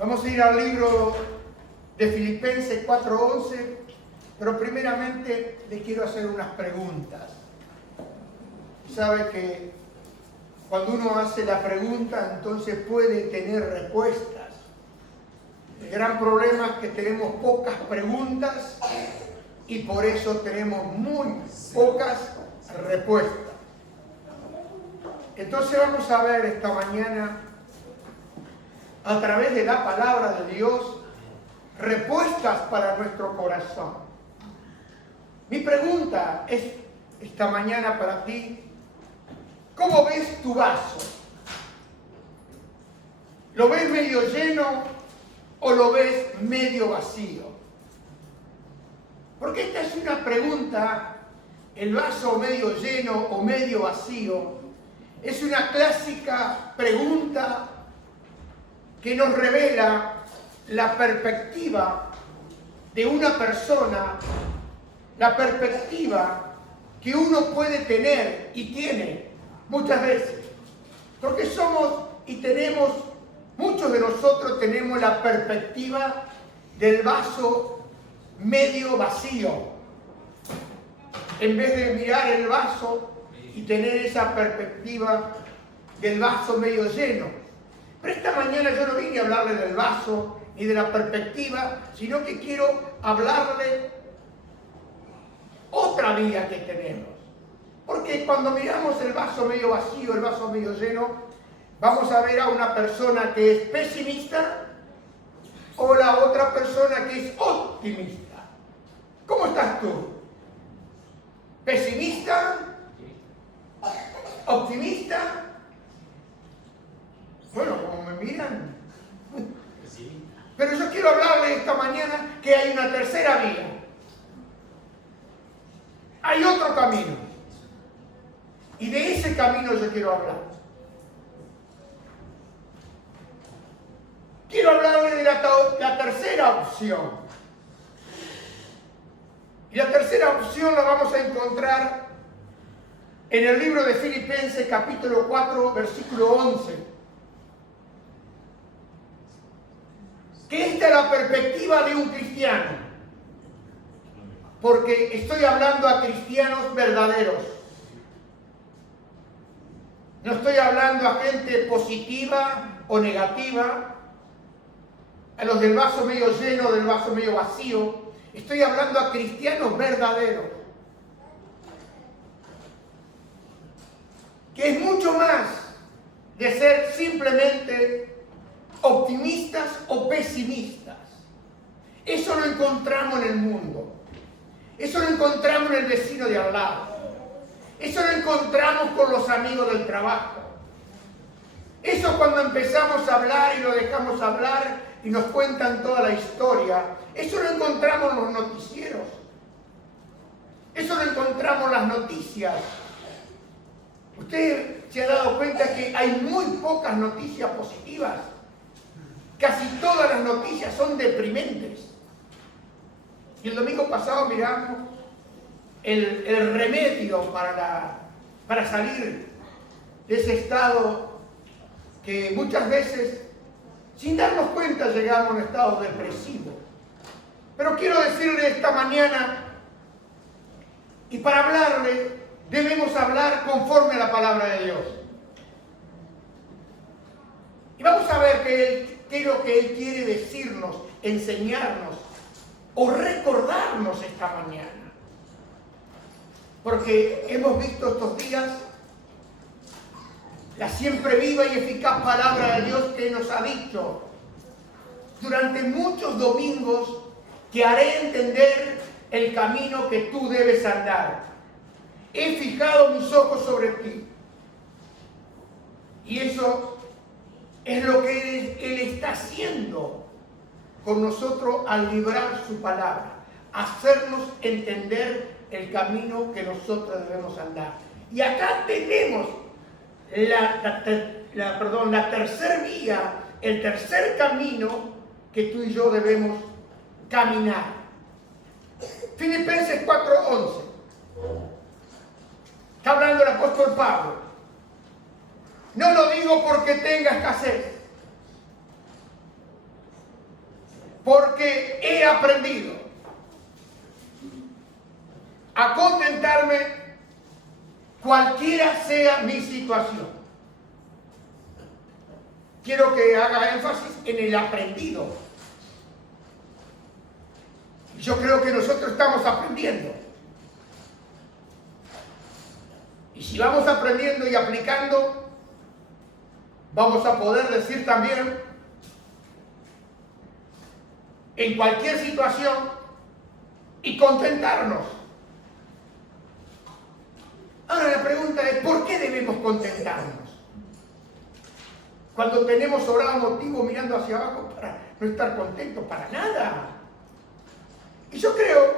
Vamos a ir al libro de Filipenses 4:11, pero primeramente le quiero hacer unas preguntas. Sabe que cuando uno hace la pregunta, entonces puede tener respuestas. El gran problema es que tenemos pocas preguntas y por eso tenemos muy pocas respuestas. Entonces vamos a ver esta mañana, a través de la palabra de Dios, respuestas para nuestro corazón. Mi pregunta es esta mañana para ti: ¿cómo ves tu vaso? ¿Lo ves medio lleno o lo ves medio vacío? Porque esta es una pregunta, el vaso medio lleno o medio vacío, es una clásica pregunta que nos revela la perspectiva de una persona, la perspectiva que uno puede tener y tiene muchas veces. Porque somos y tenemos, muchos de nosotros tenemos la perspectiva del vaso medio vacío, en vez de mirar el vaso y tener esa perspectiva del vaso medio lleno. Pero esta mañana yo no vine a hablarle del vaso ni de la perspectiva, sino que quiero hablarle otra vía que tenemos. Porque cuando miramos el vaso medio vacío, el vaso medio lleno, vamos a ver a una persona que es pesimista o la otra persona que es optimista. ¿Cómo estás tú? ¿Pesimista? ¿Optimista? Bueno, como me miran. Pero yo quiero hablarle esta mañana que hay una tercera vía. Hay otro camino. Y de ese camino yo quiero hablar. Quiero hablarle de la tercera opción. Y la tercera opción la vamos a encontrar en el libro de Filipenses capítulo 4, versículo 11. Que esta es la perspectiva de un cristiano. Porque estoy hablando a cristianos verdaderos. No estoy hablando a gente positiva o negativa, a los del vaso medio lleno, del vaso medio vacío. Estoy hablando a cristianos verdaderos. Que es mucho más de ser simplemente optimistas o pesimistas. Eso lo encontramos en el mundo. Eso lo encontramos en el vecino de al lado. Eso lo encontramos con los amigos del trabajo. Eso cuando empezamos a hablar y lo dejamos hablar y nos cuentan toda la historia. Eso lo encontramos en los noticieros. Eso lo encontramos en las noticias. Usted se ha dado cuenta que hay muy pocas noticias positivas. Casi todas las noticias son deprimentes. Y el domingo pasado miramos el remedio para salir de ese estado que muchas veces, sin darnos cuenta, llegamos a un estado depresivo. Pero quiero decirle esta mañana, y para hablarle, debemos hablar conforme a la palabra de Dios. Y vamos a ver qué es lo que Él quiere decirnos, enseñarnos o recordarnos esta mañana. Porque hemos visto estos días la siempre viva y eficaz palabra de Dios que nos ha dicho durante muchos domingos: que haré entender el camino que tú debes andar. He fijado mis ojos sobre ti. Y eso es lo que Él está haciendo con nosotros al librar su palabra, hacernos entender el camino que nosotros debemos andar. Y acá tenemos la tercera vía, el tercer camino que tú y yo debemos caminar. Filipenses 4:11. Está hablando el apóstol Pablo. No lo digo porque tenga escasez, porque he aprendido a contentarme cualquiera sea mi situación. Quiero que haga énfasis en el aprendido. Yo creo que nosotros estamos aprendiendo. Y si vamos aprendiendo y aplicando, vamos a poder decir también, en cualquier situación, y contentarnos. Ahora la pregunta es, ¿por qué debemos contentarnos? Cuando tenemos sobrado motivo mirando hacia abajo para no estar contentos, para nada. Y yo creo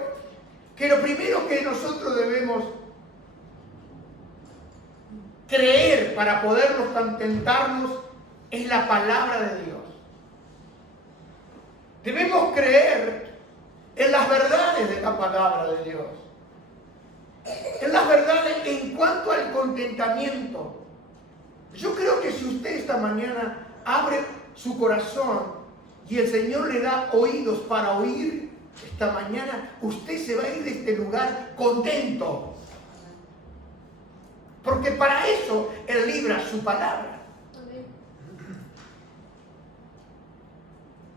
que lo primero que nosotros debemos creer para podernos contentarnos es la palabra de Dios. Debemos creer en las verdades de la palabra de Dios. En las verdades en cuanto al contentamiento. Yo creo que si usted esta mañana abre su corazón y el Señor le da oídos para oír esta mañana, usted se va a ir de este lugar contento. Porque para eso Él libra su palabra.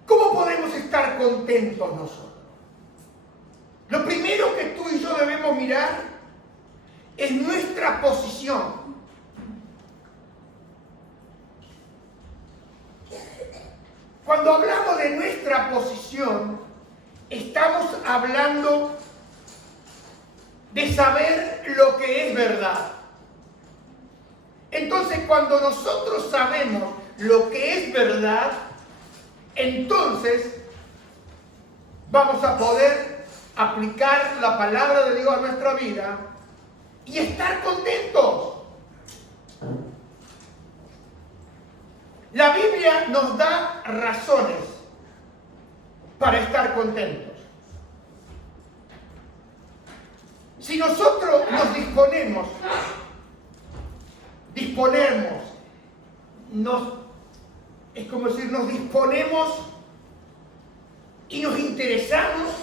¿Cómo podemos estar contentos nosotros? Lo primero que tú y yo debemos mirar es nuestra posición. Cuando hablamos de nuestra posición, estamos hablando de saber lo que es verdad. Entonces, cuando nosotros sabemos lo que es verdad, entonces vamos a poder aplicar la palabra de Dios a nuestra vida y estar contentos. La Biblia nos da razones para estar contentos. Si nosotros nos disponemos, es como decir, nos disponemos y nos interesamos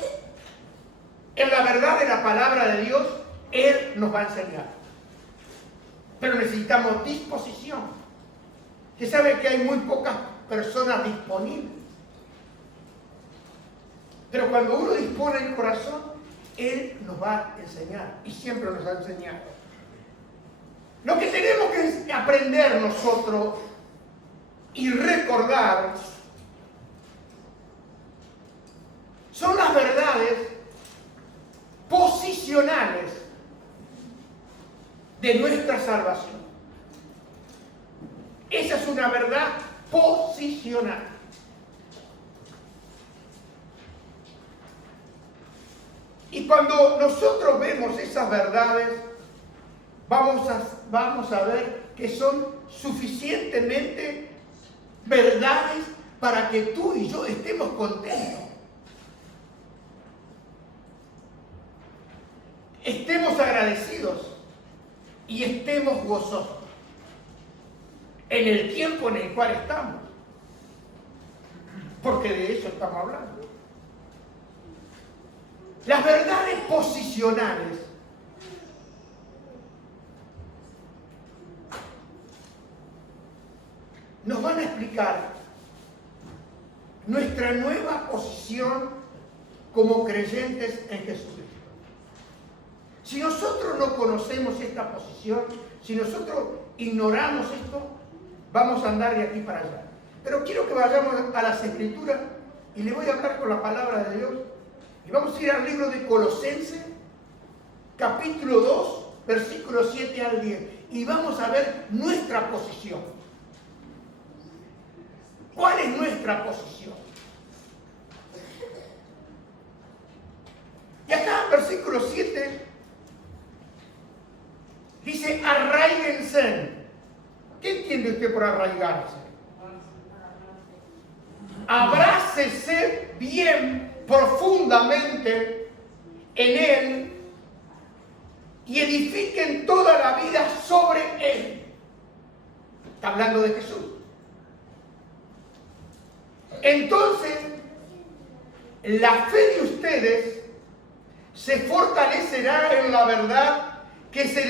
en la verdad de la palabra de Dios, Él nos va a enseñar. Pero necesitamos disposición. Que sabe que hay muy pocas personas disponibles. Pero cuando uno dispone el corazón, Él nos va a enseñar. Y siempre nos ha enseñado. Lo que tenemos que aprender nosotros y recordar son las verdades posicionales de nuestra salvación. Esa es una verdad posicional. Y cuando nosotros vemos esas verdades, vamos a ver que son suficientemente verdades para que tú y yo estemos contentos. Estemos agradecidos y estemos gozosos en el tiempo en el cual estamos. Porque de eso estamos hablando. Las verdades posicionales nos van a explicar nuestra nueva posición como creyentes en Jesucristo. Si nosotros no conocemos esta posición, si nosotros ignoramos esto, vamos a andar de aquí para allá. Pero quiero que vayamos a las Escrituras y le voy a hablar con la palabra de Dios. Y vamos a ir al libro de Colosenses, capítulo 2, versículos 7 al 10. Y vamos a ver nuestra posición. ¿Cuál es nuestra posición? Y acá, versículo 7, dice, arraíguense. ¿Qué entiende usted por arraigarse? Abrácese bien profundamente en Él y edifiquen toda la vida sobre Él. Está hablando de Jesús. Entonces la fe de ustedes se fortalecerá en la verdad que se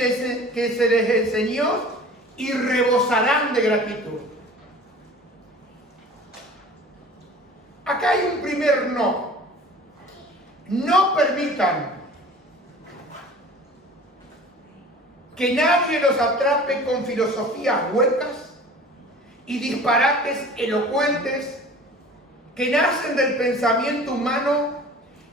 les enseñó y rebosarán de gratitud. Acá hay un primer no. No permitan que nadie los atrape con filosofías huecas y disparates elocuentes que nacen del pensamiento humano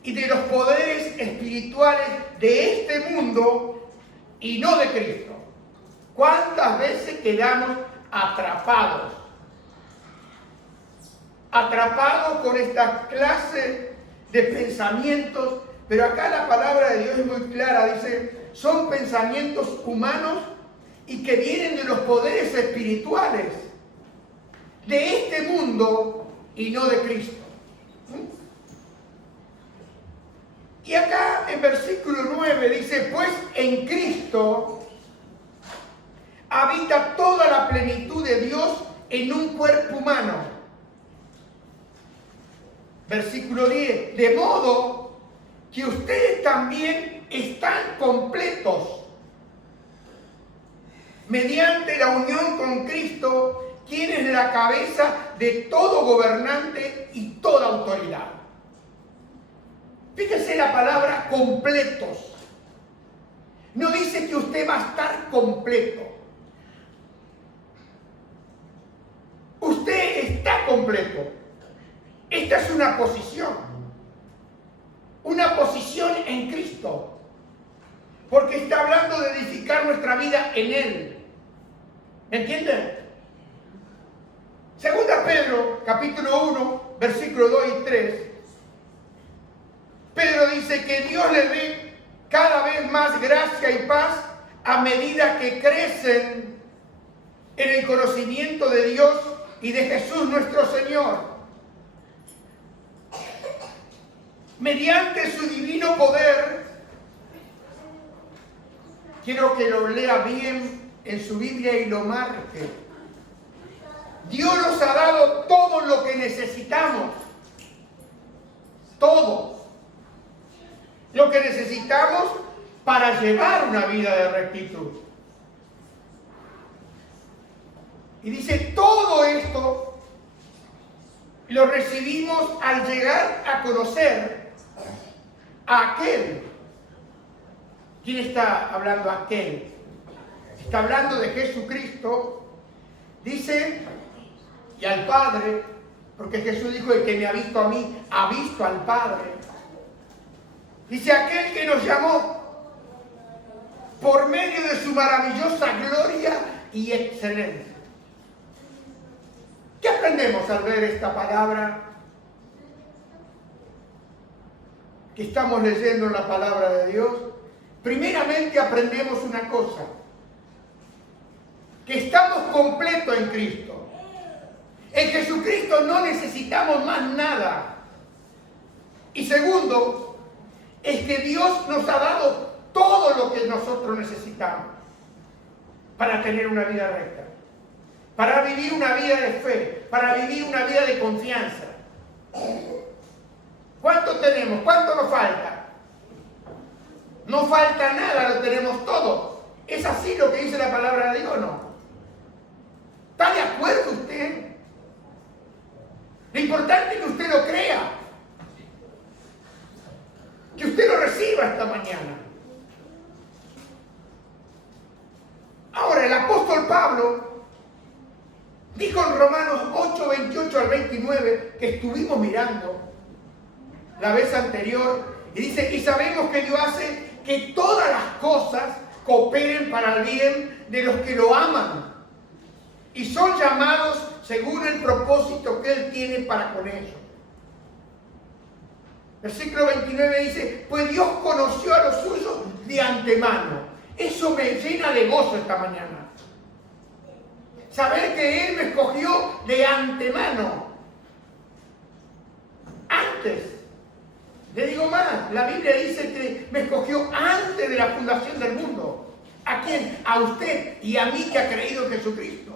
y de los poderes espirituales de este mundo y no de Cristo. ¿Cuántas veces quedamos atrapados con esta clase de pensamientos? Pero acá la palabra de Dios es muy clara, dice, son pensamientos humanos y que vienen de los poderes espirituales de este mundo y no de Cristo. Y acá en versículo 9 dice, pues en Cristo habita toda la plenitud de Dios en un cuerpo humano. Versículo 10, de modo que ustedes también están completos mediante la unión con Cristo, quien es la cabeza de todo gobernante y toda autoridad. Fíjese la palabra completos. No dice que usted va a estar completo. Usted está completo. Esta es una posición en Cristo, porque está hablando de edificar nuestra vida en Él. ¿Me entienden? Segunda Pedro, capítulo 1, versículos 2 y 3. Pedro dice que Dios le dé cada vez más gracia y paz a medida que crecen en el conocimiento de Dios y de Jesús nuestro Señor. Mediante su divino poder, quiero que lo lea bien en su Biblia y lo marque. Dios nos ha dado todo lo que necesitamos. Todo lo que necesitamos para llevar una vida de rectitud. Y dice, todo esto lo recibimos al llegar a conocer a aquel. ¿Quién está hablando aquel? Está hablando de Jesucristo. Dice, y al Padre, porque Jesús dijo, el que me ha visto a mí, ha visto al Padre. Dice, aquel que nos llamó por medio de su maravillosa gloria y excelencia. ¿Qué aprendemos al ver esta palabra? Que estamos leyendo en la palabra de Dios. Primeramente aprendemos una cosa, que estamos completos en Cristo. En Jesucristo no necesitamos más nada. Y segundo, es que Dios nos ha dado todo lo que nosotros necesitamos para tener una vida recta, para vivir una vida de fe, para vivir una vida de confianza. ¿Cuánto tenemos? ¿Cuánto nos falta? No falta nada, lo tenemos todo. ¿Es así lo que dice la palabra de Dios o no? ¿Está de acuerdo usted? Lo importante es que usted lo crea, que usted lo reciba esta mañana. Ahora, el apóstol Pablo dijo en Romanos 8, 28 al 29, que estuvimos mirando la vez anterior, y dice, y sabemos que Dios hace que todas las cosas cooperen para el bien de los que lo aman y son llamados según el propósito que Él tiene para con ellos. Versículo 29 dice, pues Dios conoció a los suyos de antemano. Eso me llena de gozo esta mañana. Saber que Él me escogió de antemano. Antes. Le digo más, la Biblia dice que me escogió antes de la fundación del mundo. ¿A quién? A usted y a mí que ha creído en Jesucristo.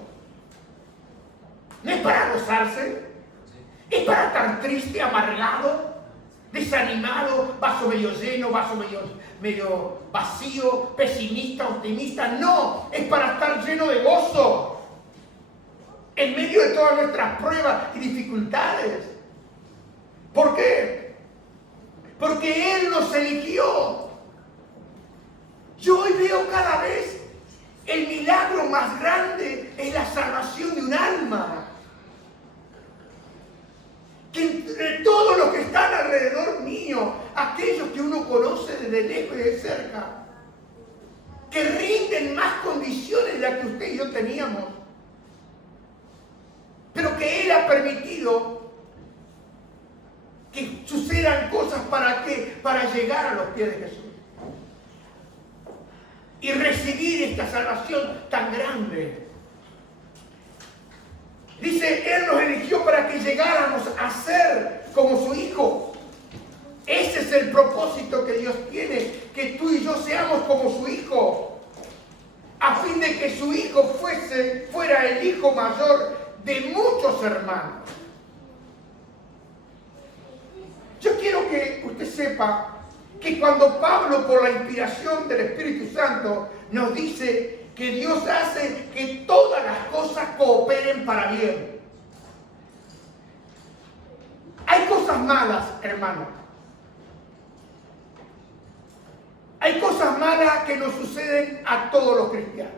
No es para gozarse, es para estar triste, amargado. desanimado, vaso medio lleno, vaso medio vacío, pesimista, optimista. No, es para estar lleno de gozo en medio de todas nuestras pruebas y dificultades. ¿Por qué? Porque Él nos eligió. Yo hoy veo cada vez el milagro más grande es la salvación de un alma. Que entre todos los que están alrededor mío, aquellos que uno conoce desde lejos y de cerca, que rinden más condiciones de las que usted y yo teníamos, pero que Él ha permitido que sucedan cosas para llegar a los pies de Jesús y recibir esta salvación tan grande. Dice, Él nos eligió para que llegáramos a ser como su Hijo. Ese es el propósito que Dios tiene, que tú y yo seamos como su Hijo, a fin de que su Hijo fuera el hijo mayor de muchos hermanos. Yo quiero que usted sepa que cuando Pablo, por la inspiración del Espíritu Santo, nos dice que Dios hace que todas las cosas cooperen para bien. Hay cosas malas, hermano. Hay cosas malas que nos suceden a todos los cristianos.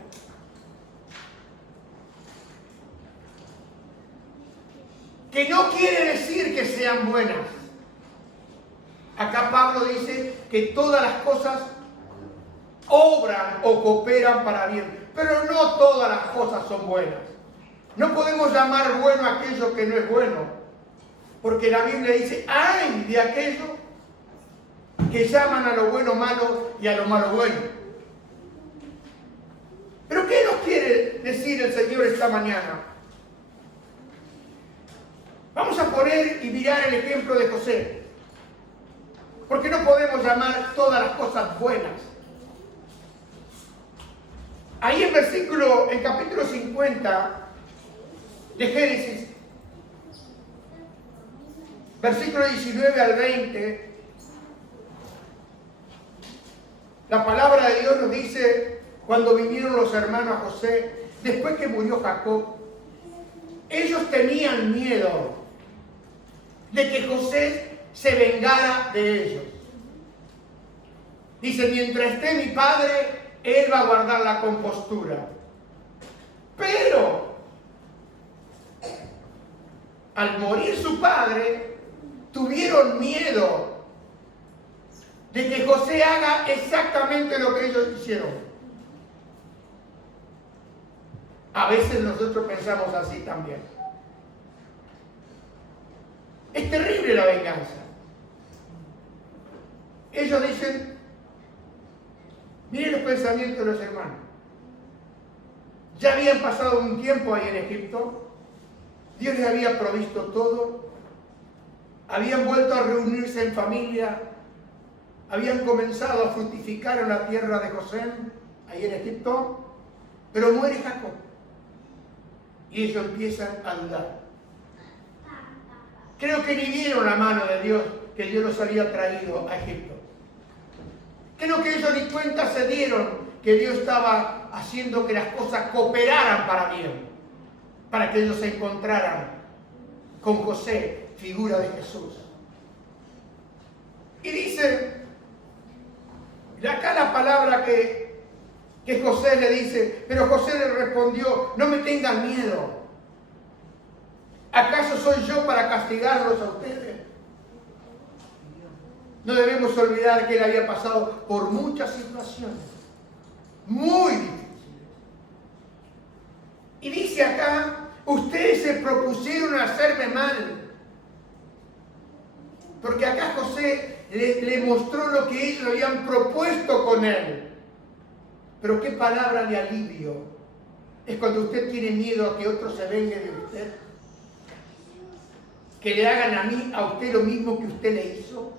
Que no quiere decir que sean buenas. Acá Pablo dice que todas las cosas obran o cooperan para bien, pero no todas las cosas son buenas. No podemos llamar bueno aquello que no es bueno, porque la Biblia dice, ¡ay de aquello que llaman a lo bueno malo y a lo malo bueno! ¿Pero qué nos quiere decir el Señor esta mañana? Vamos a poner y mirar el ejemplo de José, porque no podemos llamar todas las cosas buenas. Ahí en capítulo 50 de Génesis, versículo 19 al 20, la palabra de Dios nos dice, cuando vinieron los hermanos a José, después que murió Jacob, ellos tenían miedo de que José se vengara de ellos. Dice, mientras esté mi padre, él va a guardar la compostura. Pero, al morir su padre, tuvieron miedo de que José haga exactamente lo que ellos hicieron. A veces nosotros pensamos así también. Es terrible la venganza. Ellos dicen, miren los pensamientos de los hermanos. Ya habían pasado un tiempo ahí en Egipto. Dios les había provisto todo. Habían vuelto a reunirse en familia. Habían comenzado a fructificar en la tierra de Gosén, ahí en Egipto. Pero muere Jacob. Y ellos empiezan a dudar. Creo que ni vieron la mano de Dios, que Dios los había traído a Egipto. Creo que ellos ni cuenta se dieron que Dios estaba haciendo que las cosas cooperaran para bien, para que ellos se encontraran con José, figura de Jesús. Y dice, acá la palabra que José le dice, pero José le respondió, no me tengan miedo. ¿Acaso soy yo para castigarlos a ustedes? No debemos olvidar que él había pasado por muchas situaciones muy difíciles. Y dice acá, ustedes se propusieron hacerme mal. Porque acá José le mostró lo que ellos habían propuesto con él. Pero qué palabra de alivio es cuando usted tiene miedo a que otro se vengue de usted. Que le hagan a usted lo mismo que usted le hizo.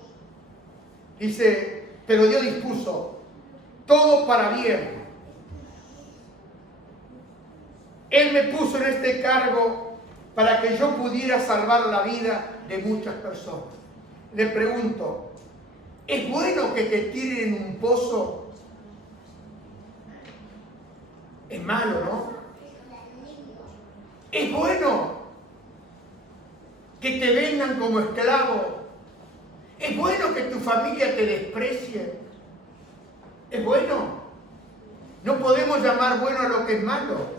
Dice, pero Dios dispuso todo para bien. Él me puso en este cargo para que yo pudiera salvar la vida de muchas personas. le pregunto, ¿es bueno que te tiren en un pozo? Es malo, ¿no? ¿Es bueno que te vendan como esclavo? ¿Es bueno que tu familia te desprecie? ¿Es bueno? No podemos llamar bueno a lo que es malo.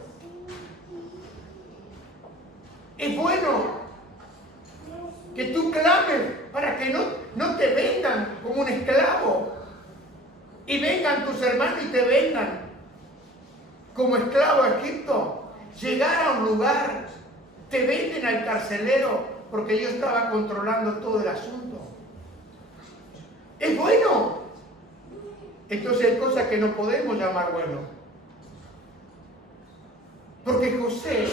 Es bueno que tú clames para que no te vendan como un esclavo y vengan tus hermanos y te vendan como esclavo a Egipto. Llegar a un lugar, te venden al carcelero porque yo estaba controlando todo el asunto. Es bueno. Entonces hay cosas que no podemos llamar bueno. Porque José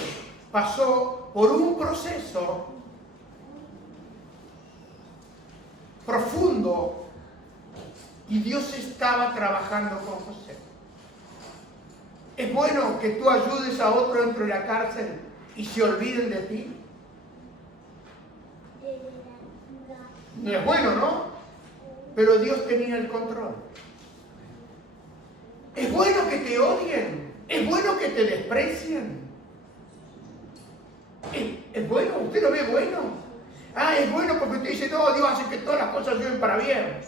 pasó por un proceso profundo y Dios estaba trabajando con José. ¿Es bueno que tú ayudes a otro dentro de la cárcel y se olviden de ti? No es bueno, ¿no? Pero Dios tenía el control. Es bueno que te odien. Es bueno que te desprecien. Es bueno. ¿Usted lo ve bueno? Ah, es bueno porque usted dice, no, Dios hace que todas las cosas llueven para bien.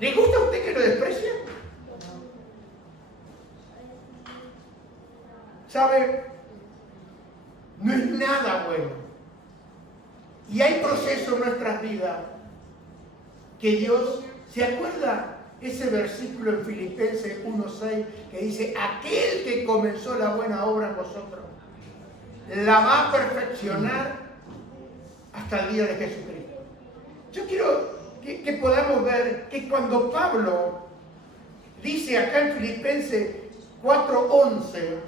¿Le gusta a usted que lo desprecien? ¿Sabe? No es nada bueno. Y hay procesos en nuestras vidas que Dios, ¿se acuerda ese versículo en Filipenses 1:6 que dice, aquel que comenzó la buena obra en vosotros, la va a perfeccionar hasta el día de Jesucristo? Yo quiero que podamos ver que cuando Pablo dice acá en Filipenses 4:11,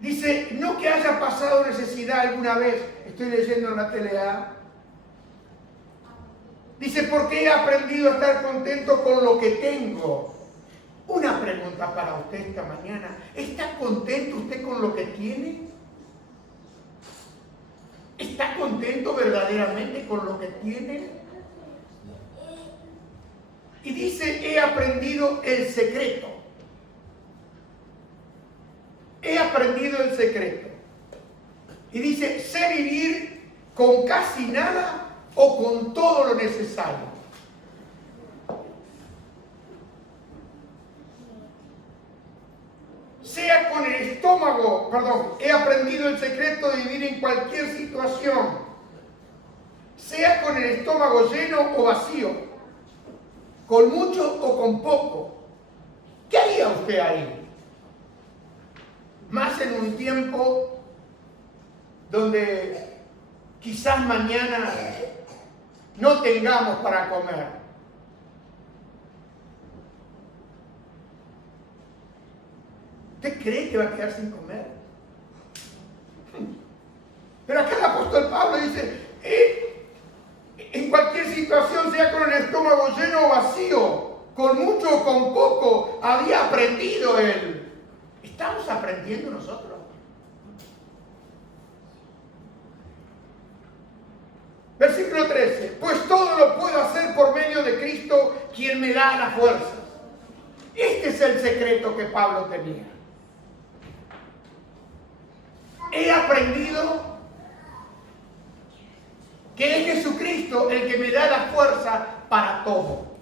dice, no que haya pasado necesidad alguna vez, estoy leyendo en la TLA, dice, porque he aprendido a estar contento con lo que tengo. Una pregunta para usted esta mañana, ¿está contento usted con lo que tiene? ¿Está contento verdaderamente con lo que tiene? Y dice, he aprendido el secreto. He aprendido el secreto. Y dice, sé vivir con casi nada o con todo lo necesario. Sea con el estómago, he aprendido el secreto de vivir en cualquier situación. Sea con el estómago lleno o vacío, con mucho o con poco. ¿Qué haría usted ahí? Más en un tiempo donde quizás mañana no tengamos para comer. ¿Usted cree que va a quedar sin comer? Pero acá el apóstol Pablo dice, en cualquier situación, sea con el estómago lleno o vacío, con mucho o con poco, había aprendido él. ¿Estamos aprendiendo nosotros? Versículo 13. Pues todo lo puedo hacer por medio de Cristo, quien me da la fuerza. Este es el secreto que Pablo tenía. He aprendido que es Jesucristo el que me da la fuerza para todo.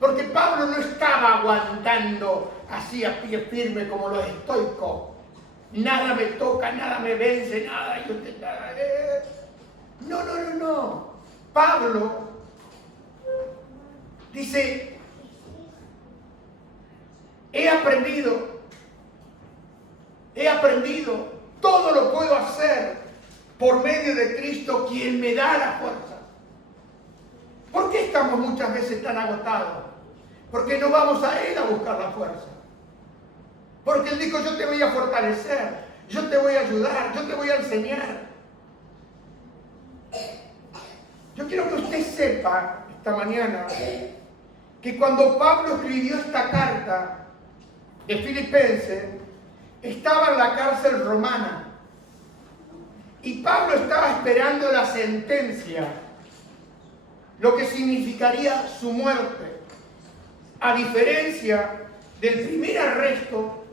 Porque Pablo no estaba aguantando así a pie firme como los estoicos. Nada me toca, nada me vence, nada. No. Pablo dice, he aprendido, todo lo puedo hacer por medio de Cristo, quien me da la fuerza. ¿Por qué estamos muchas veces tan agotados? Porque no vamos a Él a buscar la fuerza. Porque Él dijo, yo te voy a fortalecer, yo te voy a ayudar, yo te voy a enseñar. Yo quiero que usted sepa esta mañana que cuando Pablo escribió esta carta de Filipenses, estaba en la cárcel romana y Pablo estaba esperando la sentencia, lo que significaría su muerte. A diferencia del primer arresto,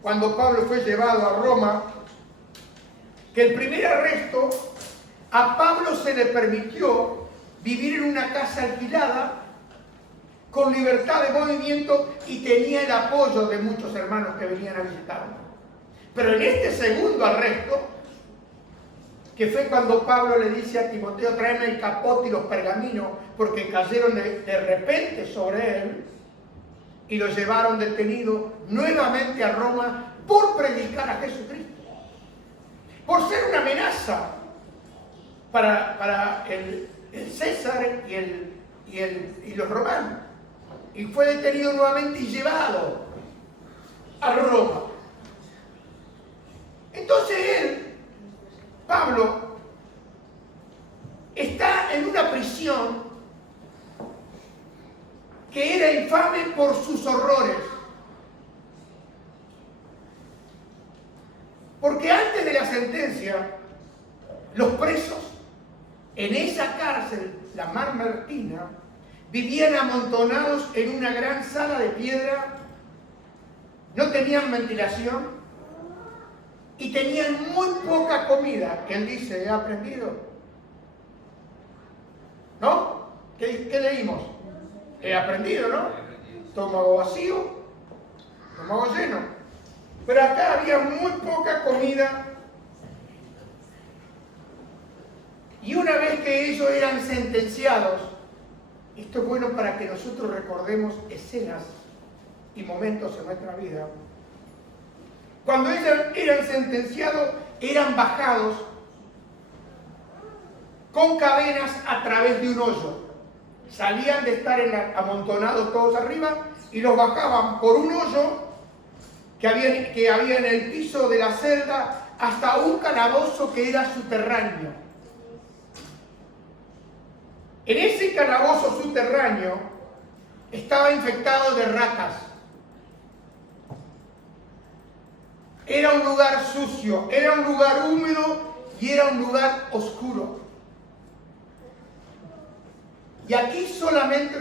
cuando Pablo fue llevado a Roma, que el primer arresto a Pablo se le permitió vivir en una casa alquilada con libertad de movimiento y tenía el apoyo de muchos hermanos que venían a visitarlo. Pero en este segundo arresto, que fue cuando Pablo le dice a Timoteo, tráeme el capote y los pergaminos, porque cayeron de repente sobre él, y lo llevaron detenido nuevamente a Roma por predicar a Jesucristo, por ser una amenaza para el César y los romanos. Y fue detenido nuevamente y llevado a Roma. Entonces él, Pablo, está en una prisión que era infame por sus horrores. Porque antes de la sentencia, los presos en esa cárcel, la Marmartina, vivían amontonados en una gran sala de piedra, no tenían ventilación y tenían muy poca comida. Él dice, ¿he aprendido? ¿No? ¿Qué leímos? He aprendido, ¿no? Estómago vacío, estómago lleno. Pero acá había muy poca comida. Y una vez que ellos eran sentenciados, esto es bueno para que nosotros recordemos escenas y momentos en nuestra vida. Cuando ellos eran sentenciados, eran bajados con cadenas a través de un hoyo. Salían de estar amontonados todos arriba y los bajaban por un hoyo que había en el piso de la celda hasta un calabozo que era subterráneo. En ese calabozo subterráneo estaba infectado de ratas. Era un lugar sucio, era un lugar húmedo y era un lugar oscuro. Y aquí solamente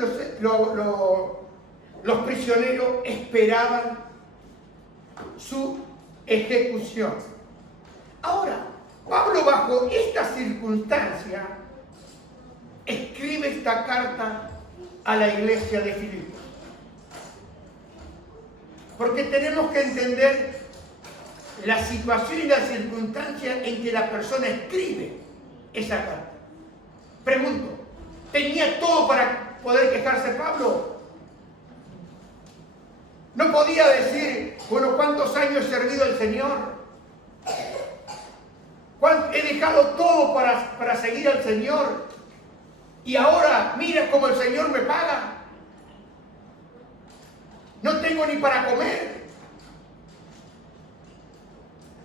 los prisioneros esperaban su ejecución. Ahora, Pablo, bajo esta circunstancia, escribe esta carta a la iglesia de Filipos. Porque tenemos que entender la situación y la circunstancia en que la persona escribe esa carta. Pregunto, ¿tenía todo para poder quejarse Pablo? No podía decir, bueno, ¿cuántos años he servido al Señor? He dejado todo para seguir al Señor. Y ahora, mira cómo el Señor me paga. No tengo ni para comer.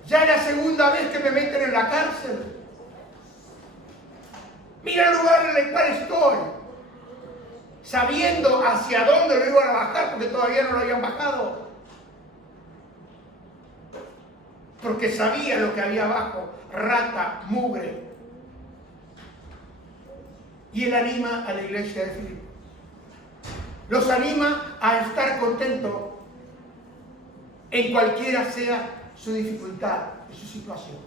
Ya es la segunda vez que me meten en la cárcel. Mira el lugar en el cual estoy. Sabiendo hacia dónde lo iban a bajar, porque todavía no lo habían bajado. Porque sabía lo que había abajo. Rata, mugre. Y él anima a la iglesia de Filipos. Los anima a estar contentos en cualquiera sea su dificultad y su situación.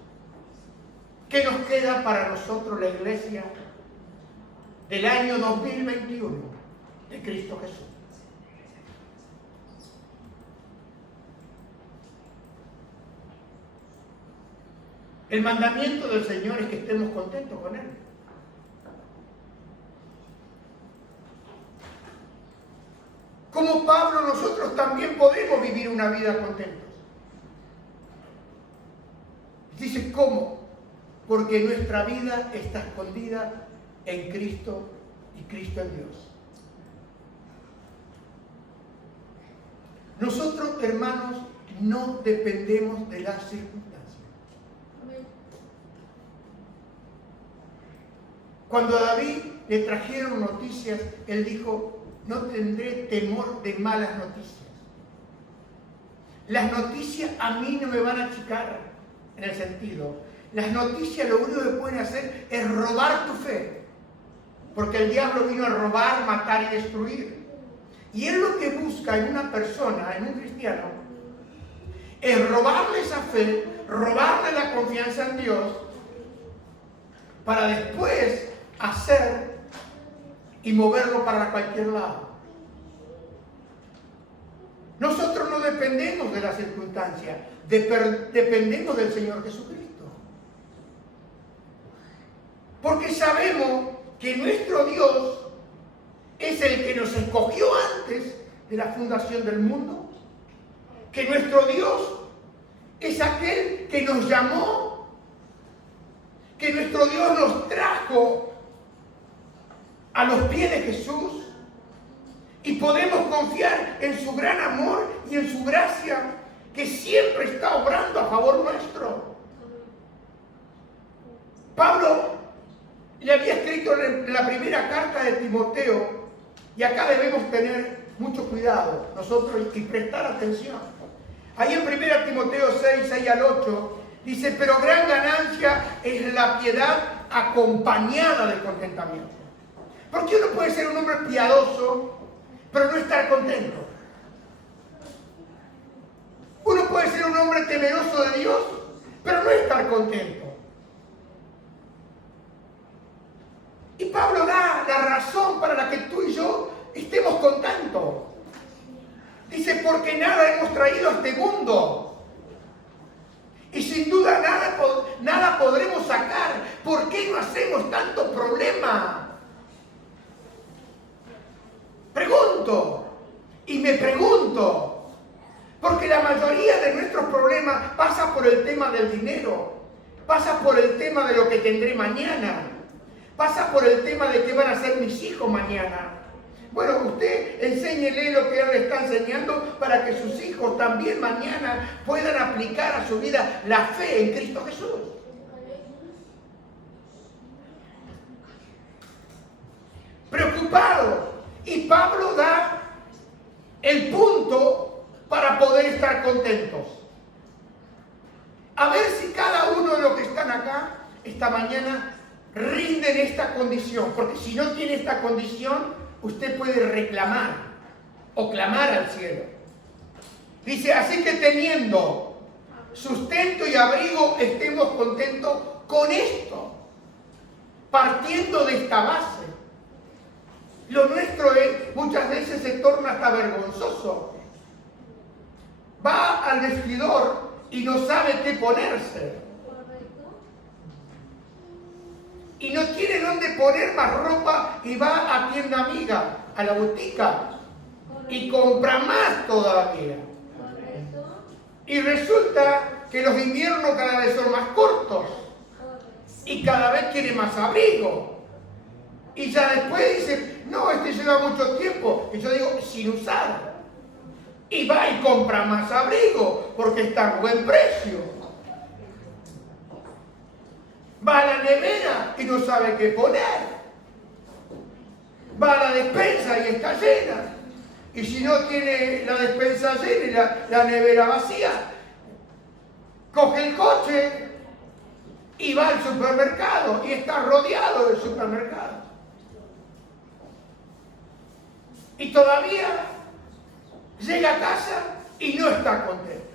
¿Qué nos queda para nosotros la iglesia del año 2021 de Cristo Jesús? El mandamiento del Señor es que estemos contentos con Él. Como Pablo, nosotros también podemos vivir una vida contentos. Dice, ¿cómo? Porque nuestra vida está escondida en Cristo y Cristo en Dios. Nosotros, hermanos, no dependemos de las circunstancias. Cuando a David le trajeron noticias, él dijo, no tendré temor de malas noticias. Las noticias a mí no me van a achicar en el sentido. Las noticias lo único que pueden hacer es robar tu fe. Porque el diablo vino a robar, matar y destruir. Y él lo que busca en una persona, en un cristiano, es robarle esa fe, robarle la confianza en Dios, para después hacer y moverlo para cualquier lado. Nosotros no dependemos de las circunstancias, dependemos del Señor Jesucristo. Porque sabemos que nuestro Dios es el que nos escogió antes de la fundación del mundo, que nuestro Dios es aquel que nos llamó, que nuestro Dios nos trajo a los pies de Jesús y podemos confiar en su gran amor y en su gracia que siempre está obrando a favor nuestro. Pablo le había escrito en la primera carta de Timoteo, y acá debemos tener mucho cuidado nosotros y prestar atención. Ahí en 1 Timoteo 6 al 8 dice: pero gran ganancia es la piedad acompañada de contentamiento. Porque uno puede ser un hombre piadoso, pero no estar contento. Uno puede ser un hombre temeroso de Dios, pero no estar contento. Y Pablo da la razón para la que tú y yo estemos contentos. Dice: porque nada hemos traído a este mundo. Y sin duda nada podremos sacar. ¿Por qué no hacemos tanto problema? Pregunto. Y me pregunto. Porque la mayoría de nuestros problemas pasa por el tema del dinero. Pasa por el tema de lo que tendré mañana. Pasa por el tema de qué van a ser mis hijos mañana. Bueno, usted enséñele lo que él le está enseñando para que sus hijos también mañana puedan aplicar a su vida la fe en Cristo Jesús. Preocupado. Y Pablo da el punto para poder estar contentos. A ver si cada uno de los que están acá esta mañana rinden esta condición, porque si no tiene esta condición, usted puede reclamar o clamar al cielo. Dice: así que teniendo sustento y abrigo, estemos contentos con esto, partiendo de esta base. Lo nuestro muchas veces se torna hasta vergonzoso. Va al vestidor y no sabe qué ponerse. Y no tiene dónde poner más ropa y va a tienda amiga, a la botica, y compra más todavía. Y resulta que los inviernos cada vez son más cortos y cada vez quiere más abrigo. Y ya después dice: no, este lleva mucho tiempo. Y yo digo: sin usar. Y va y compra más abrigo porque está a buen precio. Va a la nevera y no sabe qué poner. Va a la despensa y está llena. Y si no tiene la despensa llena y la nevera vacía, coge el coche y va al supermercado y está rodeado del supermercado. Y todavía llega a casa y no está contento.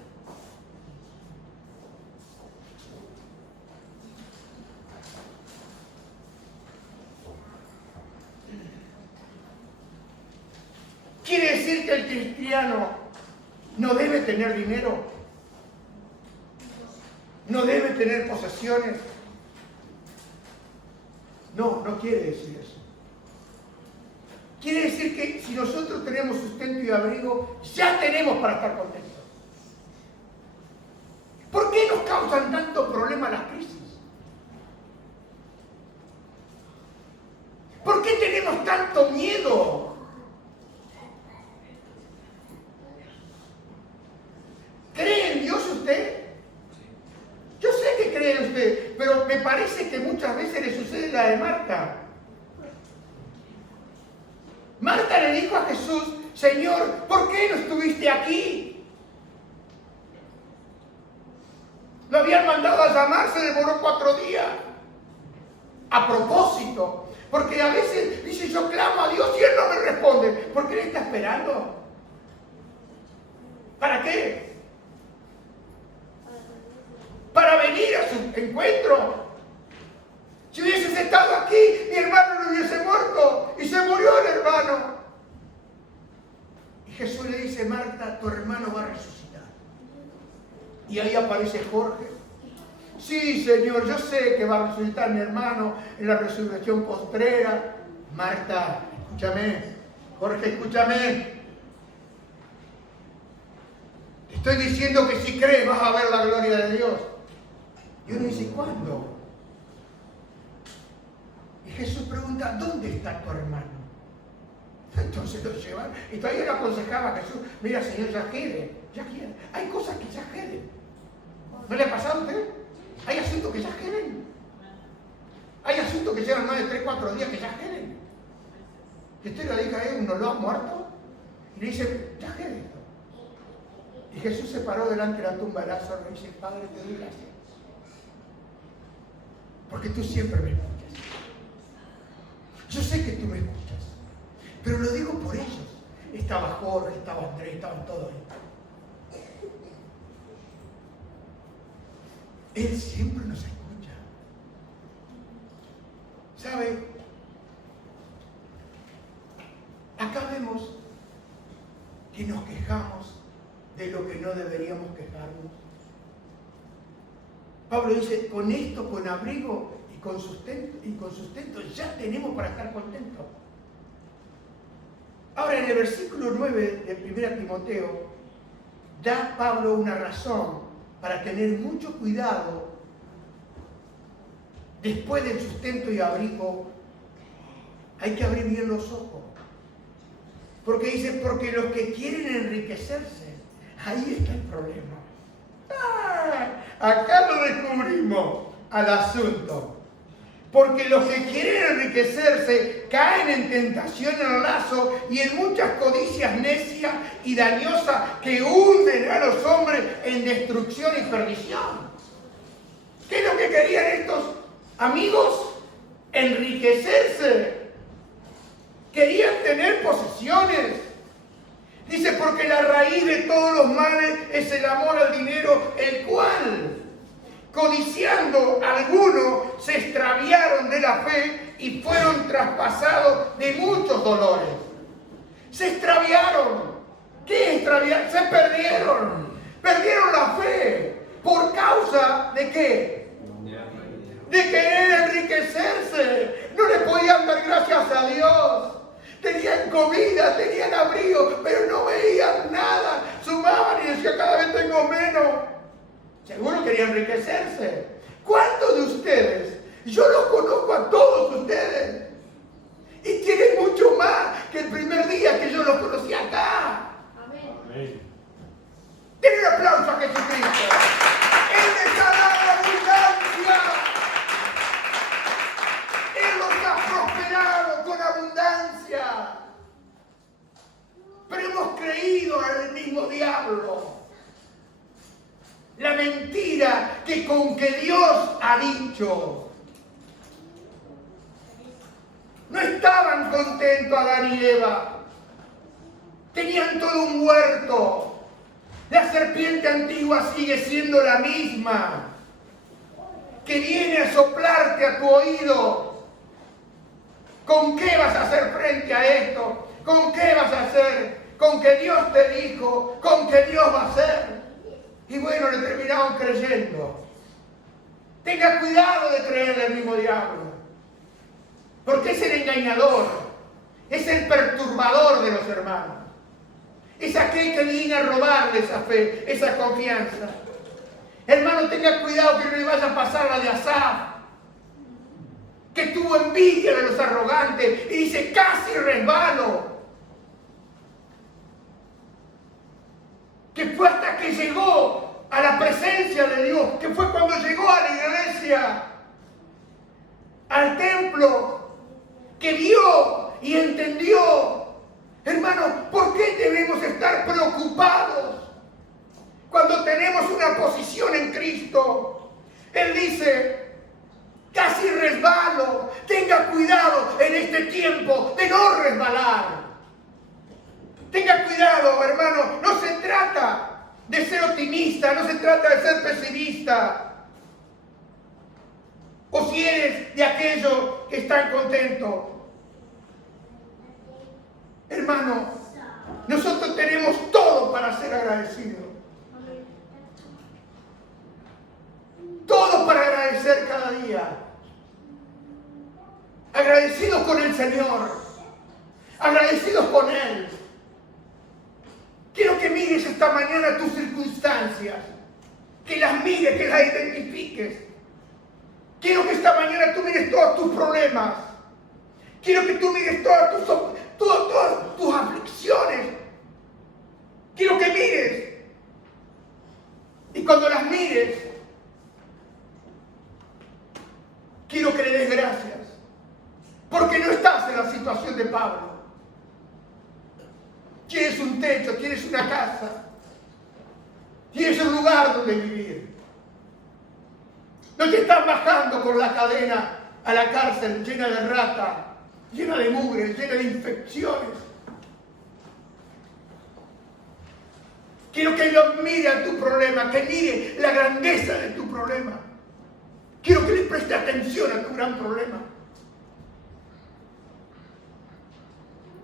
¿Quiere decir que el cristiano no debe tener dinero? ¿No debe tener posesiones? No, no quiere decir eso. Quiere decir que si nosotros tenemos sustento y abrigo, ya tenemos para estar contentos. ¿Por qué nos causan tanto problema las crisis? ¿Por qué tenemos tanto miedo? ¿Cree en Dios usted? Yo sé que cree en usted, pero me parece que muchas veces le sucede la de Marta. Marta le dijo a Jesús: Señor, ¿por qué no estuviste aquí? Lo habían mandado a llamar, se demoró 4 días. A propósito, porque a veces dice, yo clamo a Dios y Él no me responde. ¿Por qué Él está esperando? ¿Para qué? Para venir a su encuentro. Si hubieses estado aquí, mi hermano no hubiese muerto y se murió el hermano. Y Jesús le dice, Marta, tu hermano va a resucitar. Y ahí aparece Jorge. Sí, Señor, yo sé que va a resucitar mi hermano en la resurrección postrera. Marta, escúchame. Jorge, escúchame. Te estoy diciendo que si crees vas a ver la gloria de Dios. Y uno dice, ¿cuándo? Y Jesús pregunta, ¿dónde está tu hermano? Entonces lo llevan. Y todavía le aconsejaba a Jesús, mira, Señor, ya quede. Hay cosas que ya queden. ¿No le ha pasado a usted? Hay asuntos que ya queden. Hay asuntos que llevan más de 3, 4 días que ya queden. Y usted le dice a uno lo ha muerto y le dice, ya quede. Y Jesús se paró delante de la tumba de Lázaro y dice, Padre, te doy gracias. Porque tú siempre me escuchas. Yo sé que tú me escuchas. Pero lo digo por ellos. Estaba Jorge, estaba Andrés, estaban todos ahí. Él siempre nos escucha. ¿Sabe? Acá vemos que nos quejamos de lo que no deberíamos quejarnos. Pablo dice, con esto, con abrigo y con sustento, ya tenemos para estar contentos. Ahora, en el versículo 9 de 1 Timoteo, da Pablo una razón para tener mucho cuidado después del sustento y abrigo. Hay que abrir bien los ojos. Porque dice, porque los que quieren enriquecerse, ahí está el problema. Acá lo descubrimos al asunto. Porque los que quieren enriquecerse caen en tentación, en lazo y en muchas codicias necias y dañosas que hunden a los hombres en destrucción y perdición. ¿Qué es lo que querían estos amigos? Enriquecerse. Querían tener posesiones. Dice, porque la raíz de todos los males es el amor al dinero, el cual, codiciando algunos, se extraviaron de la fe y fueron traspasados de muchos dolores. Se extraviaron. ¿Qué extraviaron? Se perdieron. Perdieron la fe. ¿Por causa de qué? De querer enriquecerse. No le podían dar gracias a Dios. Tenían comida, tenían abrigo, pero no veían nada. Sumaban y decían, cada vez tengo menos. Seguro querían enriquecerse. ¿Cuántos de ustedes? Yo los conozco a todos ustedes. Y tienen mucho más que el primer día que yo los conocí acá. Amén. Denle un aplauso a Jesucristo. Él les ha dado abundancia. Él los ha prosperado con abundancia. Pero hemos creído al mismo diablo. La mentira que con que Dios ha dicho. No estaban contentos Adán y Eva. Tenían todo un huerto. La serpiente antigua sigue siendo la misma. Que viene a soplarte a tu oído. ¿Con qué vas a hacer frente a esto? ¿Con qué vas a hacer? ¿Con que Dios te dijo? ¿Con que Dios va a hacer? Y bueno, le terminaron creyendo. Tenga cuidado de creerle al mismo diablo. Porque es el engañador. Es el perturbador de los hermanos. Es aquel que viene a robarle esa fe, esa confianza. Hermano, tenga cuidado que no le vaya a pasar la de Asaf, que tuvo envidia de los arrogantes y dice, casi resbalo. Que fue hasta que llegó a la presencia de Dios, que fue cuando llegó a la iglesia, al templo, que vio y entendió. Hermano, ¿por qué debemos estar preocupados cuando tenemos una posición en Cristo, Él dice, casi resbalo, tenga cuidado en este tiempo de no resbalar. Tenga cuidado, hermano, no se trata de ser optimista, no se trata de ser pesimista. O si eres de aquellos que están contentos. Hermano, nosotros tenemos todo para ser agradecidos. Todo para agradecer cada día. Agradecidos con el Señor. Agradecidos con Él. Quiero que mires esta mañana tus circunstancias. Que las mires, que las identifiques. Quiero que esta mañana tú mires todos tus problemas. Quiero que tú mires todas tus aflicciones. Quiero que mires. Y cuando las mires, quiero que le des gracias. Porque no estás en la situación de Pablo. Tienes un techo, tienes una casa. Tienes un lugar donde vivir. No te estás bajando con la cadena a la cárcel llena de rata, llena de mugre, llena de infecciones. Quiero que Dios mire a tu problema, que mire la grandeza de tu problema. Quiero que le preste atención a tu gran problema.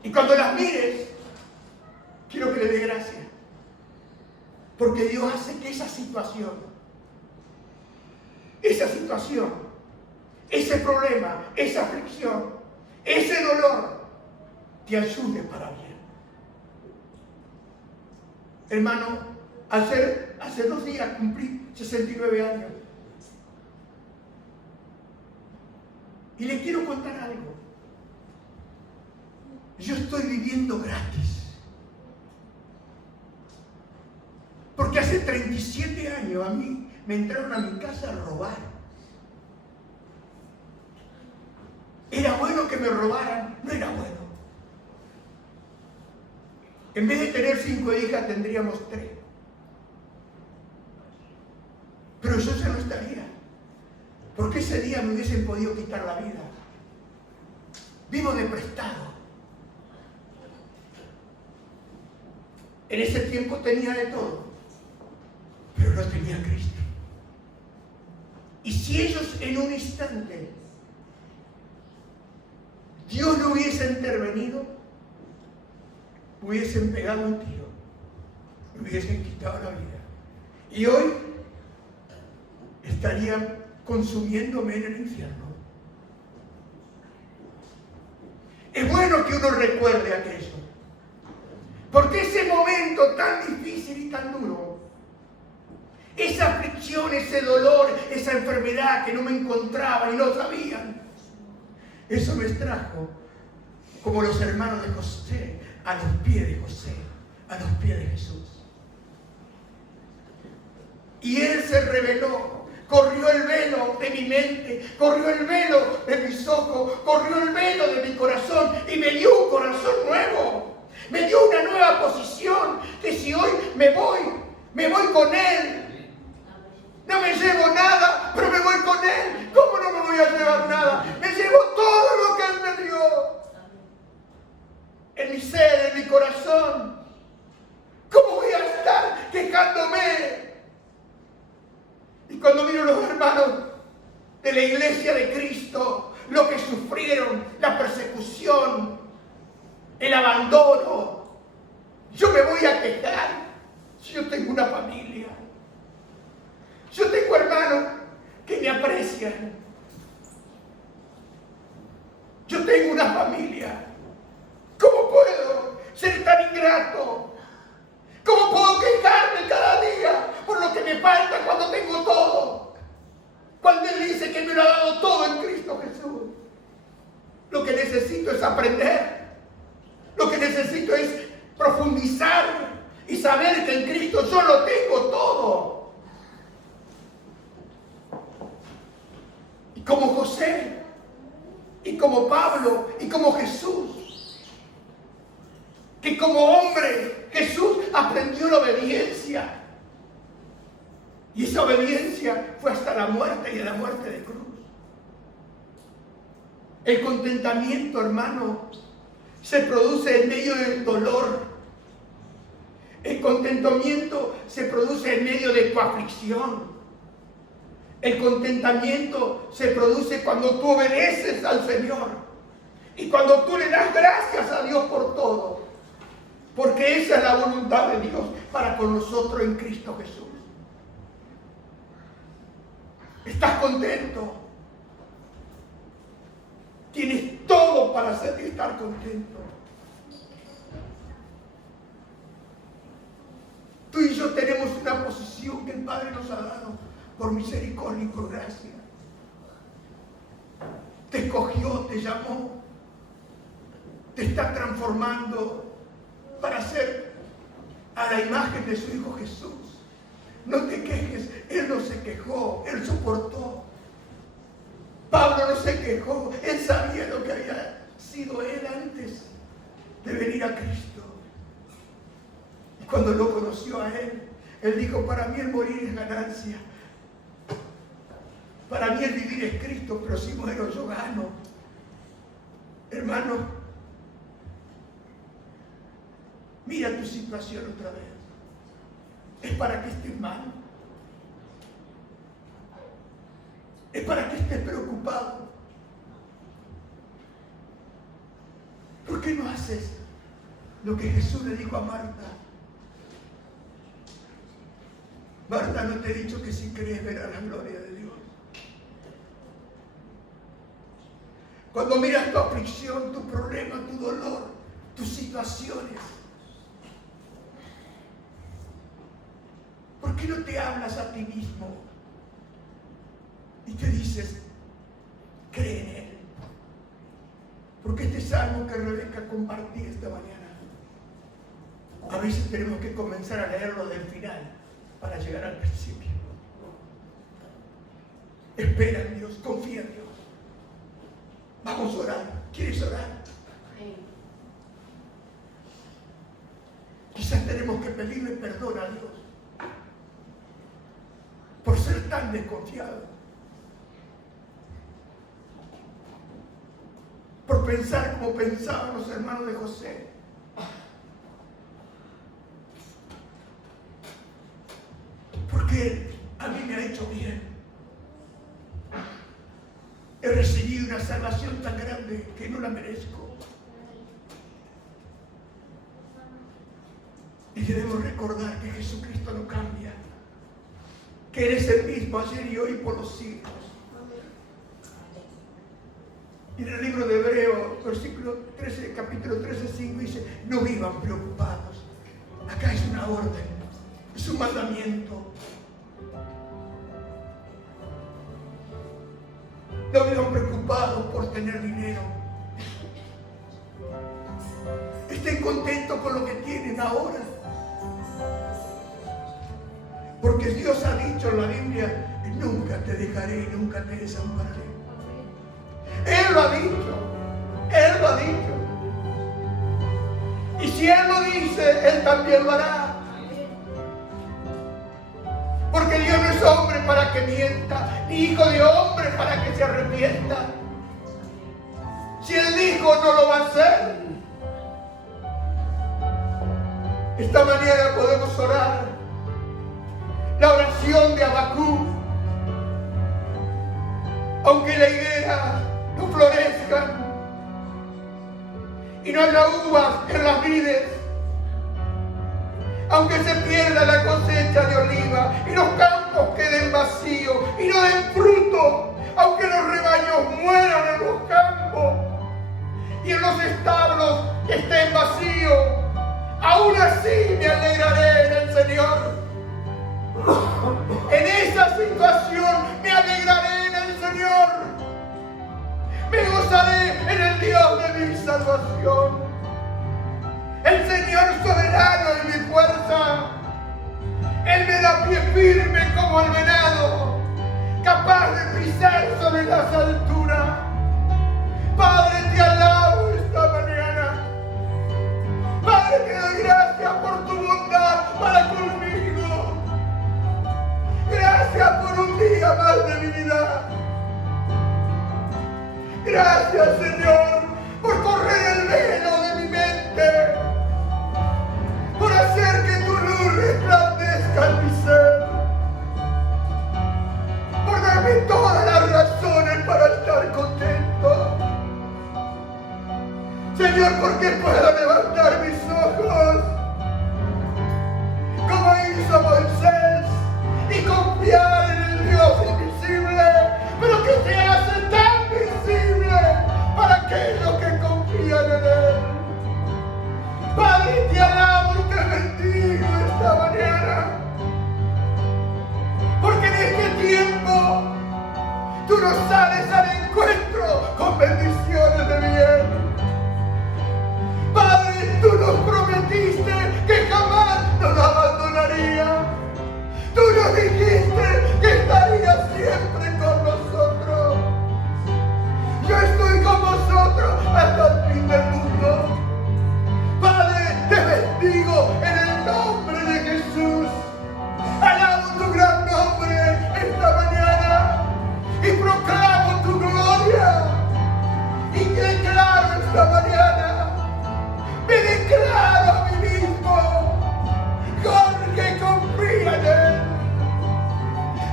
Y cuando las mires, quiero que le dé gracias. Porque Dios hace que esa situación, ese problema, esa aflicción, ese dolor, te ayude para bien. Hermano, hace 2 días cumplí 69 años. Y le quiero contar algo. Yo estoy viviendo gratis. Porque hace 37 años a mí me entraron a mi casa a robar. ¿Era bueno que me robaran? No era bueno. En vez de tener 5 hijas, tendríamos 3. Pero yo ya no estaría. Porque ese día me hubiesen podido quitar la vida. Vivo de prestado. En ese tiempo tenía de todo, pero no tenía a Cristo. Y si ellos en un instante Dios no hubiese intervenido, hubiesen pegado un tiro, me hubiesen quitado la vida. Y hoy estarían consumiéndome en el infierno. Es bueno que uno recuerde aquello, porque ese momento tan difícil y tan duro, esa aflicción, ese dolor, esa enfermedad que no me encontraban y no sabían, eso me trajo, como los hermanos de José, a los pies de José, a los pies de Jesús. Y Él se reveló, corrió el velo de mi mente, corrió el velo de mis ojos, corrió el velo de mi corazón y me dio un corazón nuevo. Me dio una nueva posición, que si hoy me voy con Él. No me llevo nada, pero me voy con Él. ¿Cómo no me voy a llevar nada? Me llevo todo lo que Él me dio. En mi ser, en mi corazón. ¿Cómo voy a estar quejándome? Y cuando miro los hermanos de la iglesia de Cristo, lo que sufrieron, la persecución, el abandono, yo me voy a quejar si yo tengo una familia. Yo tengo hermanos que me aprecian. Yo tengo una familia. ¿Cómo puedo ser tan ingrato? ¿Cómo puedo quejarme cada día por lo que me falta cuando tengo todo? Cuando Él dice que me lo ha dado todo en Cristo Jesús. Lo que necesito es aprender. Lo que necesito es profundizar y saber que en Cristo yo lo tengo todo. Y como José, y como Pablo, y como Jesús, que como hombre Jesús aprendió la obediencia. Y esa obediencia fue hasta la muerte y a la muerte de cruz. El contentamiento, hermano, se produce en medio del dolor. El contentamiento se produce en medio de tu aflicción. El contentamiento se produce cuando tú obedeces al Señor y cuando tú le das gracias a Dios por todo, porque esa es la voluntad de Dios para con nosotros en Cristo Jesús. ¿Estás contento? Tienes todo para estar contento. Tú y yo tenemos una posición que el Padre nos ha dado por misericordia y por gracia. Te escogió, te llamó, te está transformando para ser a la imagen de su Hijo Jesús. No te quejes, Él no se quejó, Él soportó. Pablo no se quejó, él sabía lo que había sido él antes de venir a Cristo. Y cuando lo conoció a él dijo, para mí el morir es ganancia. Para mí el vivir es Cristo, pero si muero yo gano. Hermano, mira tu situación otra vez. ¿Es para que estés mal? ¿Es para que estés preocupado? ¿Por qué no haces lo que Jesús le dijo a Marta? Marta, no te he dicho que si crees verás la gloria de Dios. Cuando miras tu aflicción, tu problema, tu dolor, tus situaciones, ¿por qué no te hablas a ti mismo? Y te dices, cree en Él. Porque este salmo que Rebeca compartí esta mañana, a veces tenemos que comenzar a leerlo del final para llegar al principio. Espera en Dios, confía en Dios. Vamos a orar. ¿Quieres orar? Quizás tenemos que pedirle perdón a Dios por ser tan desconfiados. Por pensar como pensaban los hermanos de José. Porque a mí me ha hecho bien. He recibido una salvación tan grande que no la merezco. Y debemos recordar que Jesucristo no cambia. Que Él es el mismo ayer y hoy por los siglos. Y en el libro de Hebreos, versículo 13, capítulo 13:5 dice, no vivan preocupados. Acá es una orden, es un mandamiento. No vivan preocupados por tener dinero. Estén contentos con lo que tienen ahora. Porque Dios ha dicho en la Biblia, nunca te dejaré y nunca te desampararé. Él lo ha dicho. Él lo ha dicho. Y si Él lo dice, Él también lo hará. Porque Dios no es hombre para que mienta, ni hijo de hombre para que se arrepienta. Si Él dijo, no lo va a hacer. Esta mañana podemos orar la oración de Habacuc. Aunque la higuera no florezcan y no haya uvas en las vides, aunque se pierda la cosecha de oliva y los campos queden vacíos y no den fruto, aunque los rebaños mueran en los campos y en los establos estén vacíos, aún así me alegraré en el Señor. En esa situación me alegraré en el Señor. Me gozaré en el Dios de mi salvación. El Señor soberano es mi fuerza. Él me da pie firme como el venado, capaz de pisar sobre las alturas. Padre, te alabo esta mañana. Padre, te doy gracias por tu bondad para conmigo. Gracias día más de mi vida. Gracias, Señor, por correr el velo de mi mente, por hacer que tu luz resplandezca en mi ser, por darme todas las razones para estar contento. Señor, porque puedo levantar mis ojos como hizo Moisés y confiar en el Dios invisible, pero que se hace tan visible para aquellos que confían en Él. Padre, te alabo y te bendigo esta mañana, porque en este tiempo tú nos sales al encuentro con bendiciones de bien. Padre, tú nos prometiste que jamás nos abandonaría. Tú nos dijiste que estarías siempre con nosotros. Yo estoy con vosotros hasta el fin del mundo. Padre, te bendigo en el nombre de Jesús. Alabo tu gran nombre esta mañana y proclamo tu gloria. Y declaro esta mañana, me declaro a mí mismo, Jorge confía en Él,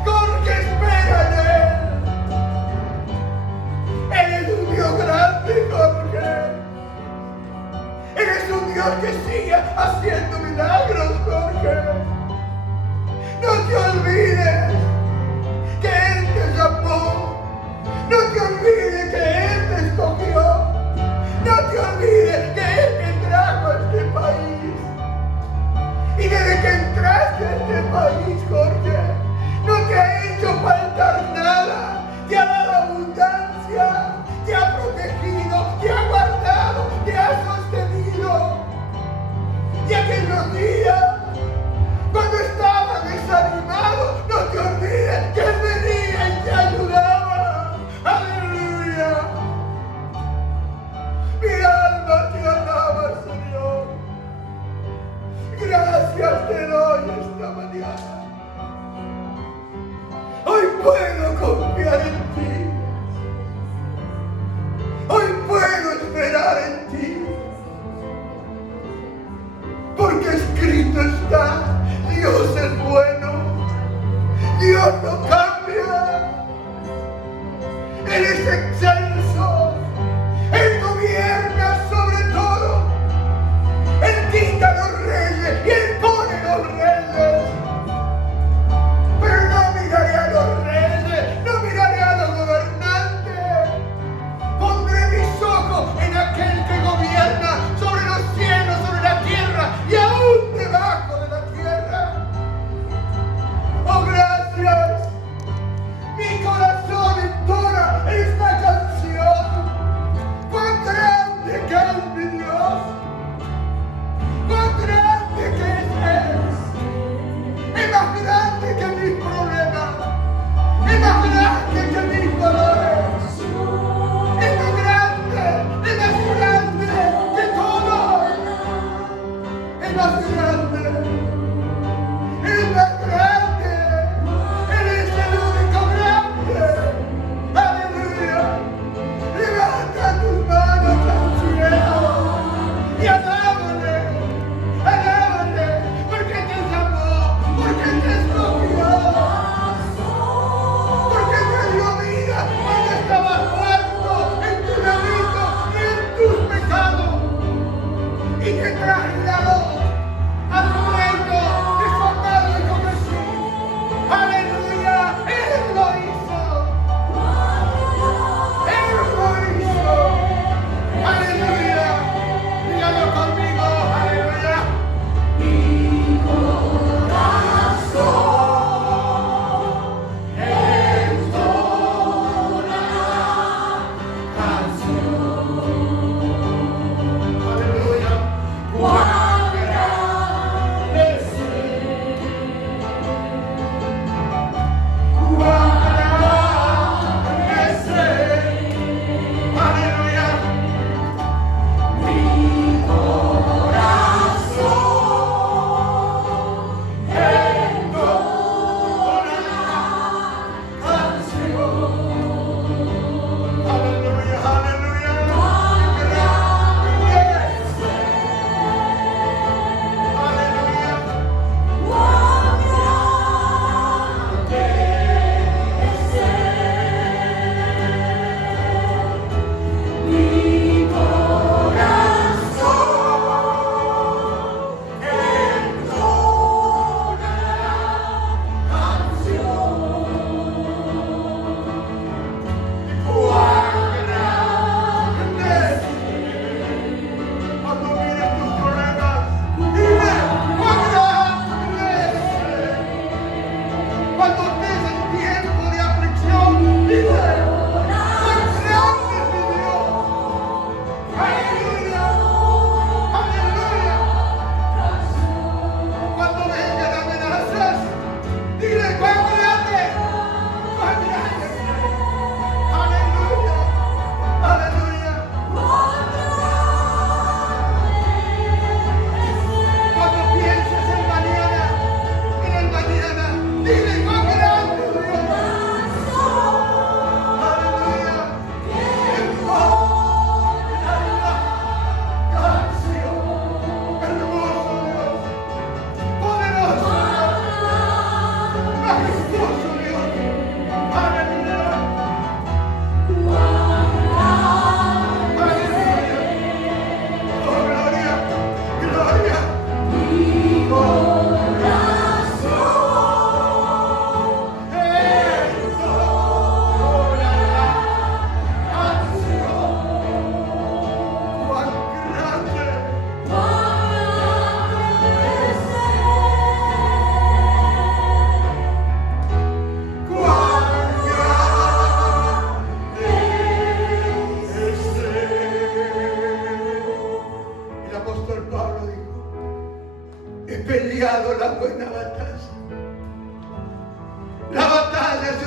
Jorge espera en Él. Él es un Dios grande, Jorge. Él es un Dios que sigue haciendo milagros, Jorge. No te olvides que Él te llamó. No te olvides que Él te escogió. No te olvides que Él te trajo a este país. Y desde que entraste a este país, Jorge, no te ha hecho faltar nada. Te ha dado abundancia, te ha protegido, te ha guardado, te ha sostenido. Y aquellos días, cuando estabas desanimado, no te olvides que Él venía y te ayudaba. ¡Aleluya! Mi alma te alaba, Señor. Gracias te doy esta mañana. Hoy puedo confiar en ti. Hoy puedo esperar en ti. Porque escrito está, Dios es bueno. Dios no cambia. Él es excelso. Él gobierna sobre todo. Él quita los reyes y Él pone los reyes. Pero no miraré a los reyes, no miraré a los gobernantes. Pondré mis ojos en aquel que gobierna sobre los cielos, sobre la tierra y aún debajo de la tierra. Oh, gracias.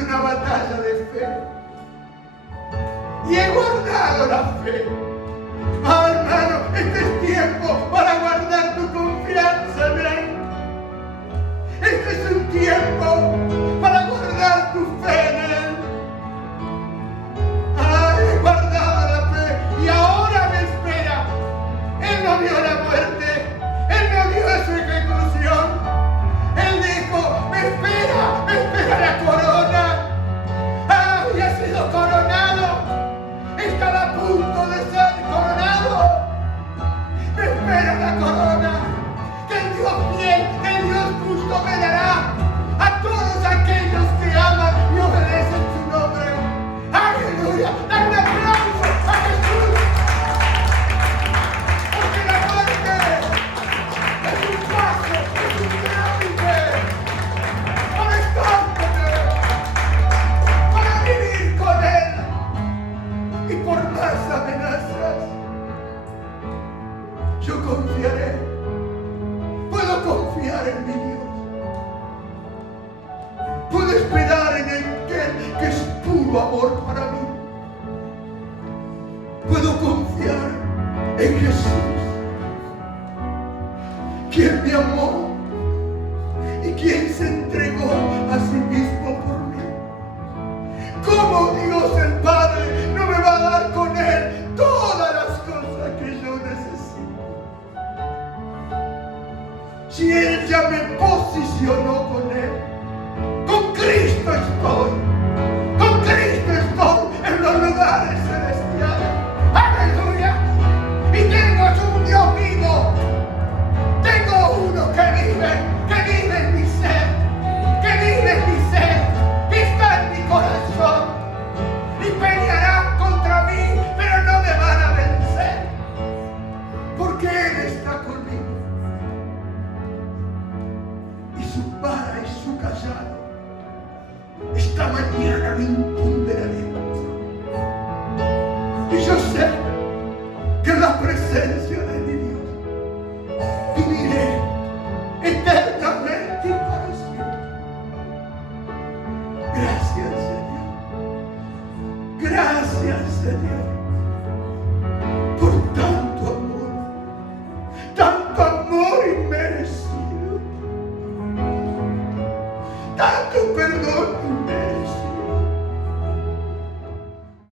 una batalla de fe. Y he guardado la fe. Ah, hermano, este es tiempo para guardar tu confianza en Él. Este es un tiempo para guardar tu fe en Él. Ah, he guardado la fe y ahora me espera. Él no vio la muerte. Él no vio su ejecución. Él dijo, me espera la corona. Ah, y ha sido coronado. Estaba a punto de ser coronado. Me espera la corona que el Dios fiel, el Dios justo me dará a todos aquellos que aman y obedecen su nombre. ¡Aleluya! ¡Dale un aplauso a Jesús! Porque la muerte es un paso, es un trámite para estar con Él, para vivir con Él. Y por más amenazas, yo confiaré. Puedo confiar en mi Dios. Puedo esperar en aquel que es puro amor para mí. Puedo confiar en Jesús, quien me amó y quien se entregó a sí mismo por mí. ¿Cómo Dios el Padre no me va a dar con Él todas las cosas que yo necesito? Si Él ya me posicionó con Él, con Cristo estoy, con Cristo estoy en los lugares celestiales. ¡Aleluya! Y tengo un Dios vivo, tengo uno que vive en mi ser, que vive en mi ser, que está en mi corazón y pelearán contra mí, pero no me van a vencer, porque Él está conmigo. Y su vara y su callado esta mañana me infunden aliento. Y yo sé que en la presencia de mi Dios viviré eternamente y para siempre. Gracias, Señor. Gracias, Señor.